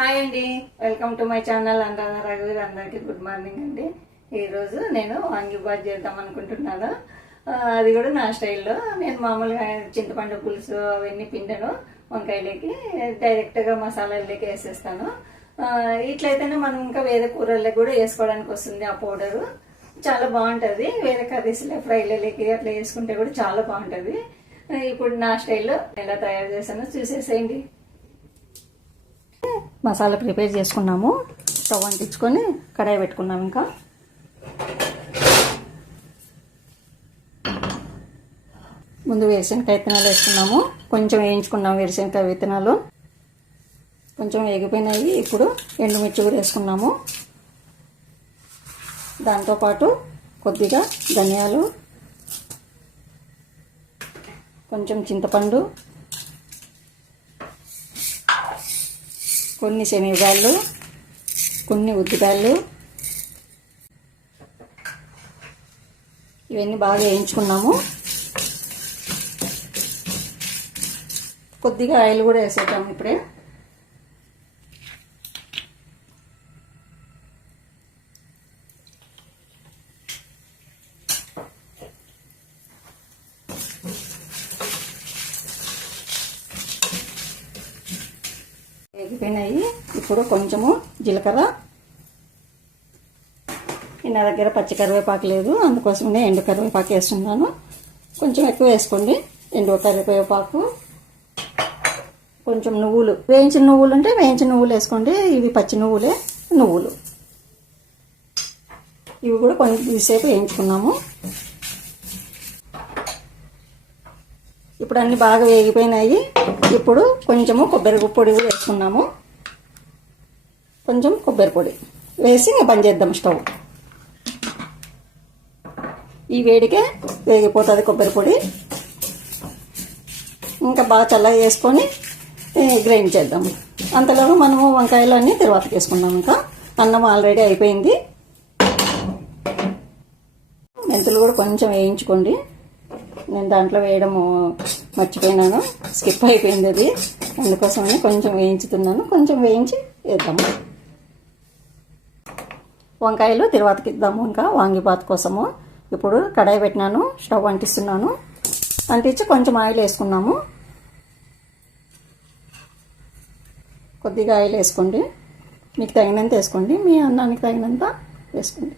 Hi అండి, welcome to my channel Anuradha రఘువీర్. అందరికీ గుడ్ మార్నింగ్ అండి. ఈరోజు నేను వాంగిబాత్ చేద్దాం అనుకుంటున్నాను. అది కూడా నా స్టైల్లో. నేను మామూలుగా చింతపండు పులుసు అవన్నీ పిండను వంకాయలకి డైరెక్ట్గా మసాలాలకి వేసేస్తాను. ఇట్లయితేనే మనం ఇంకా వేరే కూరల్లో కూడా వేసుకోవడానికి వస్తుంది. ఆ పౌడరు చాలా బాగుంటుంది. వేరే కర్రీస్లో ఫ్రైలకి అట్లా వేసుకుంటే కూడా చాలా బాగుంటుంది. ఇప్పుడు నా స్టైల్లో ఎలా తయారు చేస్తానో చూసేసేయండి. మసాలా ప్రిపేర్ చేసుకున్నాము. స్టవ్ అంటించుకొని కడాయి పెట్టుకున్నాము. ఇంకా ముందు వేరుశనగకాయ విత్తనాలు వేసుకున్నాము. కొంచెం వేయించుకున్నాము వేరుశనగకాయ విత్తనాలు. కొంచెం వేగిపోయినాయి. ఇప్పుడు ఎండుమిర్చి కూడా వేసుకున్నాము. దాంతోపాటు కొద్దిగా ధనియాలు, కొంచెం చింతపండు, కొన్ని శనగలు, కొన్ని ఉద్దిపాయలు, ఇవన్నీ బాగా వేయించుకున్నాము. కొద్దిగా ఆయిల్ కూడా వేసేద్దాము. ఇప్పుడే వేగిపోయినాయి. ఇప్పుడు కొంచెము జీలకర్ర. నా దగ్గర పచ్చి కరివేపాకు లేదు, అందుకోసమే ఎండు కరివేపాకు వేస్తున్నాను. కొంచెం ఎక్కువ వేసుకోండి ఎండు కరివేపాకు. కొంచెం నువ్వులు, వేయించిన నువ్వులు ఉంటే వేయించిన నువ్వులు వేసుకోండి. ఇవి పచ్చి నువ్వులు ఇవి కూడా కొంచెంసేపు వేయించుకున్నాము. ఇప్పుడు అన్నీ బాగా వేగిపోయినాయి. ఇప్పుడు కొంచెము కొబ్బరి పొడి కూడా వేసుకున్నాము. కొంచెం కొబ్బరి పొడి వేసి బంద్ చేద్దాం స్టవ్. ఈ వేడికే వేగిపోతుంది కొబ్బరి పొడి. ఇంకా బాగా చల్లగా వేసుకొని గ్రైండ్ చేద్దాము. అంతలో మనము వంకాయలు అన్నీ తర్వాత వేసుకున్నాము. ఇంకా అన్నం ఆల్రెడీ అయిపోయింది. మెంతులు కూడా కొంచెం వేయించుకోండి. నేను దాంట్లో వేయడము మర్చిపోయినాను, స్కిప్ అయిపోయింది అది. అందుకోసమని కొంచెం వేయించుతున్నాను. కొంచెం వేయించి వేద్దాము. వంకాయలు తర్వాతకి ఇద్దాము. ఇంకా వాంగిబాత్ కోసము ఇప్పుడు కడాయి పెట్టినాను. స్టవ్ అంటిస్తున్నాను. అంటించి కొంచెం ఆయిల్ వేసుకున్నాము. కొద్దిగా ఆయిల్ వేసుకోండి. మీకు తగినంత వేసుకోండి. మీ అన్నానికి తగినంత వేసుకోండి.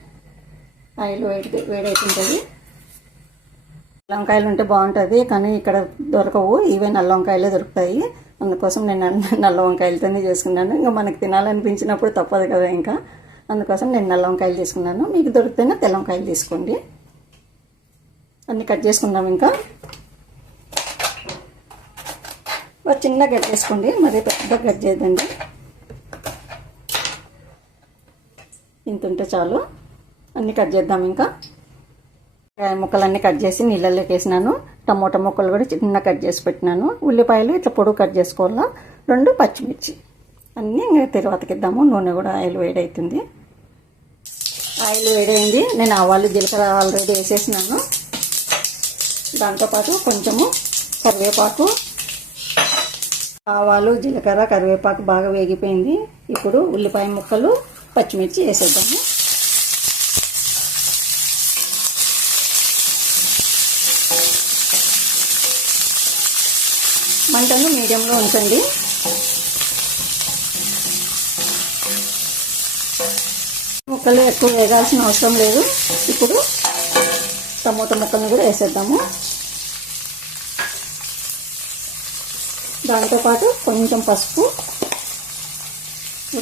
ఆయిల్ వేడైతుంటుంది. నల్ల వంకాయలు ఉంటే బాగుంటుంది, కానీ ఇక్కడ దొరకవు. ఇవే నల్ల వంకాయలే దొరుకుతాయి. అందుకోసం నేను నల్ల వంకాయలతోనే చేసుకున్నాను. ఇంకా మనకు తినాలనిపించినప్పుడు తప్పదు కదా. ఇంకా అందుకోసం నేను నల్ల వంకాయలు తీసుకున్నాను. మీకు దొరికితేనే తెల్ల వంకాయలు తీసుకోండి. అన్నీ కట్ చేసుకున్నాము. ఇంకా చిన్న కట్ చేసుకోండి, మరి పెద్ద కట్ చేయదండి. ఇంత ఉంటే చాలు. అన్నీ కట్ చేద్దాం. ఇంకా ముక్కలన్నీ కట్ చేసి నీళ్ళలోకి వేసినాను. టమోటా ముక్కలు కూడా చిన్న కట్ చేసి పెట్టినాను. ఉల్లిపాయలు ఇట్లా పొడుగు కట్ చేసుకోవాలా. 2 పచ్చిమిర్చి అన్నీ ఇంకా తర్వాతకి ఇద్దాము. నూనె కూడా ఆయిల్ వేడవుతుంది. ఆయిల్ వేడైంది. నేను ఆవాలు జీలకర్ర ఆల్రెడీ వేసేసినాను. దాంతోపాటు కొంచెము కరివేపాకు, ఆవాలు జీలకర్ర కరివేపాకు బాగా వేగిపోయింది. ఇప్పుడు ఉల్లిపాయ ముక్కలు పచ్చిమిర్చి వేసేద్దాము. మంటను మీడియంలో ఉంచండి. ముక్కలు ఎక్కువ వేగాల్సిన అవసరం లేదు. ఇప్పుడు టమోటా ముక్కలను కూడా వేసేద్దాము. దాంతోపాటు కొంచెం పసుపు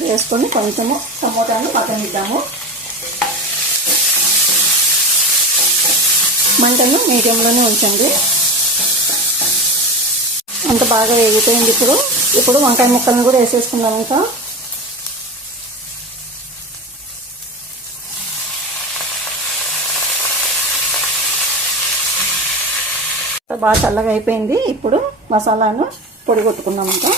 వేసుకొని కొంచెము టమోటాను పక్కనిద్దాము. మంటను మీడియంలోనే ఉంచండి. అంత బాగా వేగిపోయింది. ఇప్పుడు వంకాయ ముక్కలను కూడా వేసేసుకున్నాం. ఇంకా బాగా చల్లగా అయిపోయింది. ఇప్పుడు మసాలాను పొడి కొట్టుకున్నాం. ఇంకా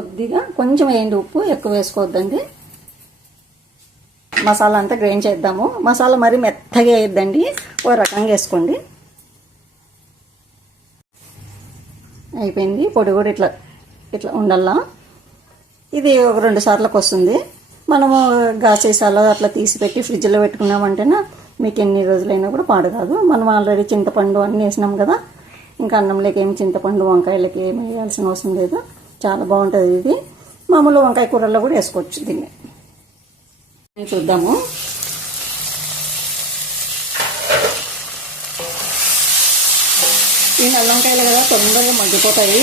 కొద్దిగా కొంచెం వేయండి, ఉప్పు ఎక్కువ వేసుకోవద్దండి. మసాలా అంతా గ్రైండ్ చేద్దాము. మసాలా మరి మెత్తగా వేయద్దండి, ఓ రకంగా వేసుకోండి. అయిపోయింది. పొడి కూడా ఇట్లా ఇట్లా ఉండల్లా. ఇది ఒక 2 సార్లకు వస్తుంది. మనము గాసేసాలో అట్లా తీసి పెట్టి ఫ్రిడ్జ్లో పెట్టుకున్నామంటేనా మీకు ఎన్ని రోజులైనా కూడా పాడు కాదు. మనం ఆల్రెడీ చింతపండు అన్నీ వేసినాం కదా, ఇంకా అన్నంలోకి ఏమి చింతపండు వంకాయలకి ఏమి వేయాల్సిన అవసరం లేదు. చాలా బాగుంటుంది ఇది. మామూలు వంకాయ కూరల్లో కూడా వేసుకోవచ్చు దీన్ని. చూద్దాము. ఈ నల్ల వంకాయలు కదా తొందరగా మగ్గిపోతాయి.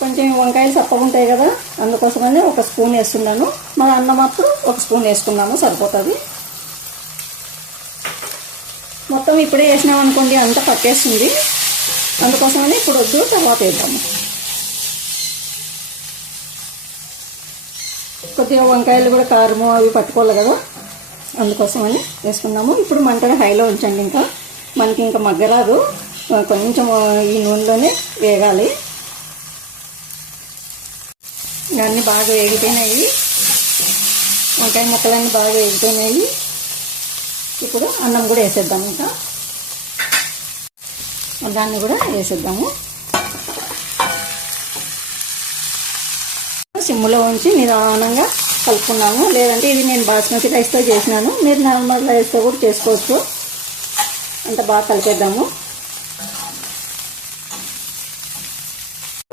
కొంచెం వంకాయలు చప్పగా ఉంటాయి కదా, అందుకోసమని 1 స్పూన్ వేస్తున్నాను. మన అన్నం మాత్రం 1 స్పూన్ వేసుకున్నాము, సరిపోతుంది. మొత్తం ఇప్పుడే వేసినామనుకోండి అంతా పట్టేస్తుంది. అందుకోసమని ఇప్పుడు వద్దు, తర్వాత వేద్దాము. కొద్దిగా వంకాయలు కూడా కారము అవి పట్టుకోవాలి కదా, అందుకోసమని వేసుకున్నాము. ఇప్పుడు మంటని హైలో ఉంచండి. ఇంకా మనకి ఇంకా మగ్గరాదు, కొంచెం ఈ నూనెలోనే వేగాలి. అన్నీ బాగా వేగిపోయినాయి, వంకాయ ముక్కలన్నీ బాగా వేగిపోయినాయి. ఇప్పుడు అన్నం కూడా వేసేద్దాము. ఇంకా దాన్ని కూడా వేసేద్దాము. సిమ్లో ఉంచి నిదానంగా కలుపుకున్నాము. లేదంటే ఇది నేను బాస్మతి రైస్తో చేసినాను, మీరు నార్మల్ రైస్తో కూడా చేసుకోవచ్చు. అంత బాగా కలిపేద్దాము.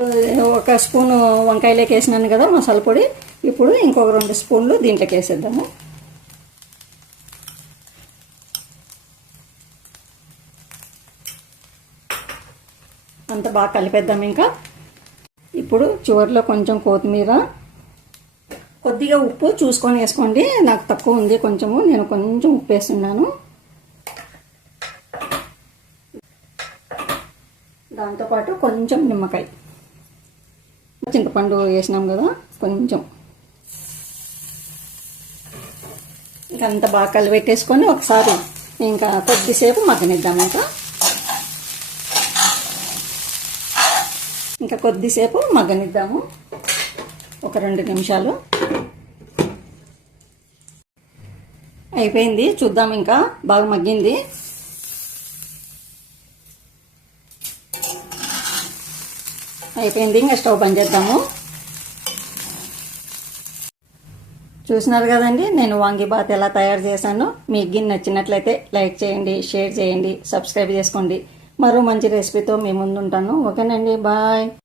1 స్పూను వంకాయలోకి వేసినాను కదా మసాలా పొడి. ఇప్పుడు ఇంకొక 2 స్పూన్లు దీంట్లోకి వేసేద్దాము. అంత బాగా కలిపేద్దాం. ఇంకా ఇప్పుడు చివరిలో కొంచెం కొత్తిమీర, కొద్దిగా ఉప్పు చూసుకొని వేసుకోండి. నాకు తక్కువ ఉంది కొంచెము, నేను కొంచెం ఉప్పు వేస్తున్నాను. దాంతోపాటు కొంచెం నిమ్మకాయ, చింతపండు వేసినాం కదా కొంచెం. ఇంకంత బాగా కలిపెట్టేసుకొని ఒకసారి ఇంకా కొద్దిసేపు మగ్గనిద్దాం. ఇంకా కొద్దిసేపు మగ్గనిద్దాము, ఒక 2 నిమిషాలు. అయిపోయింది, చూద్దాం. ఇంకా బాగా మగ్గింది. అయిపోయింది, ఇంకా స్టవ్ బంద్ చేద్దాము. చూసినారు కదండి నేను వాంగీబాత్ ఎలా తయారు చేశాను. మీకు నచ్చినట్లయితే లైక్ చేయండి, షేర్ చేయండి, సబ్స్క్రైబ్ చేసుకోండి. మరో మంచి రెసిపీతో మీ ముందు ఉంటాను. ఓకేనండి, బాయ్.